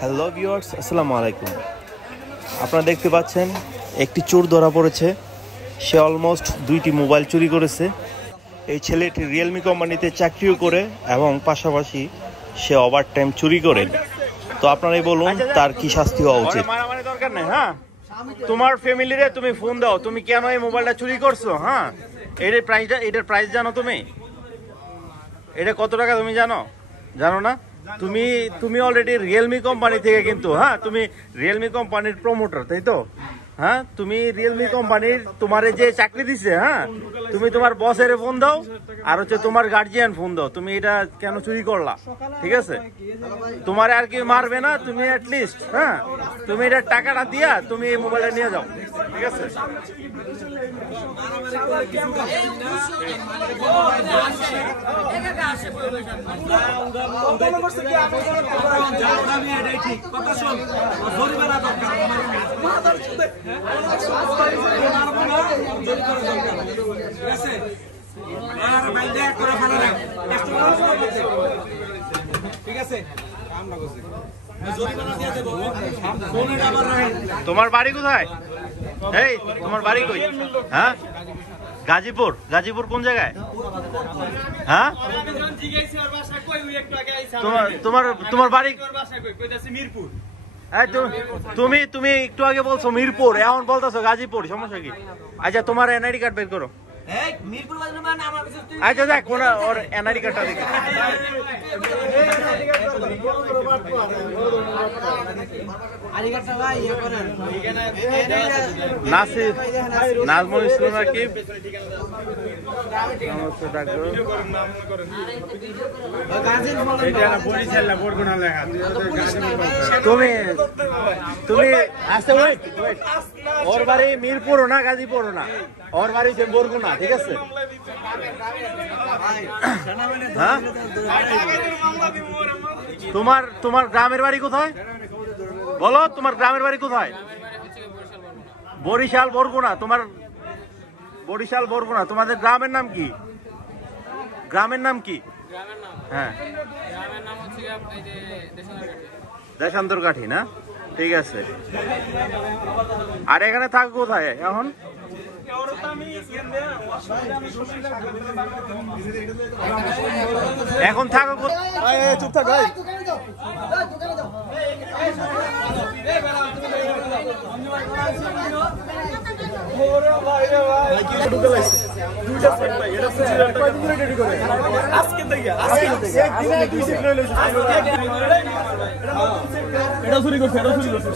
Hello viewers, আসসালামু আলাইকুম। আপনারা দেখতে পাচ্ছেন একটি চোর ধরা পড়েছে। সে অলমোস্ট 2টি মোবাইল চুরি করেছে। এই ছেলেটি রিয়েলমি কোম্পানিতে চাকরিও করে এবং পাশাপাশি সে ওভারটাইম চুরি করে। তো আপনারাই বলুন তার কি শাস্তি হওয়া উচিত। মারামারি দরকার নেই। হ্যাঁ, তোমার ফ্যামিলিরে তুমি ফোন দাও, তুমি কেন এই মোবাইলটা চুরি করছো। হ্যাঁ, এটার প্রাইস জানো তুমি? এটা কত টাকা তুমি জানো? জানো না? তুমি অলরেডি রিয়েলমি কোম্পানি থেকে, কিন্তু হ্যাঁ তুমি রিয়েলমি কোম্পানির প্রমোটার, তাই তো? হ্যাঁ, তুমি রিয়েলমি কোম্পানির তোমারে যে চাকরি দিছে, হ্যাঁ তুমি তোমার বসের ফোন দাও আর হচ্ছে তোমার গার্জিয়ান ফোন দাও। তুমি এটা কেন চুরি করলা? ঠিক আছে, তোমার আর কি মারবে না। তুমি অ্যাটলিস্ট হ্যাঁ তুমি এটা টাকাটা দিয়া তুমি এই মোবাইলটা নিয়ে যাও। ঠিক আছে, তোমার বাড়ি কোথায়? এই তোমার বাড়ি কই? হ্যাঁ, গাজীপুর। গাজীপুর কোন জায়গায়? হ্যাঁ, তোমার বাড়ি মিরপুর। তুমি একটু আগে বলছো মিরপুর, এখন বলতেছো গাজীপুর, সমস্যা কি? আচ্ছা, তোমার এনআইডি কার্ড বের করো। আচ্ছা দেখ, ওর এনআইডি কার্ডটা দেখি। নাজমুল ইসলাম রাকিব, তুমি আসতে ওর বাড়ি মিরপুর না গাজীপুর না, ওর বাড়ি বরগুনা। ঠিক আছে, হ্যাঁ তোমার গ্রামের বাড়ি কোথায় বলো? তোমার গ্রামের বাড়ি কোথায়? বরিশাল বরগুনা। তোমার বরিশাল বরগুনা। তোমাদের গ্রামের নাম কি? গ্রামের নাম কি? হ্যাঁ, দেশান্তর কাঠি না? ঠিক আছে। আর এখানে থাকো কোথায় এখন? এখন থাকো কোথায়? চুপ থাক ভাই। এটা চুরি করছে, এটা চুরি করছে, এটা চুরি করছে।